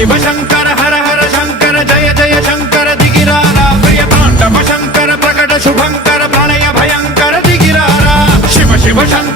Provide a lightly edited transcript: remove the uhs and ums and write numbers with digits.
शिव शंकर हर हर शंकर जय जय शंकर दिगिरारा प्रिय तांडव शंकर प्रकट शुभंकर प्रणय भयंकर दिगिरारा शिव शिव शंकर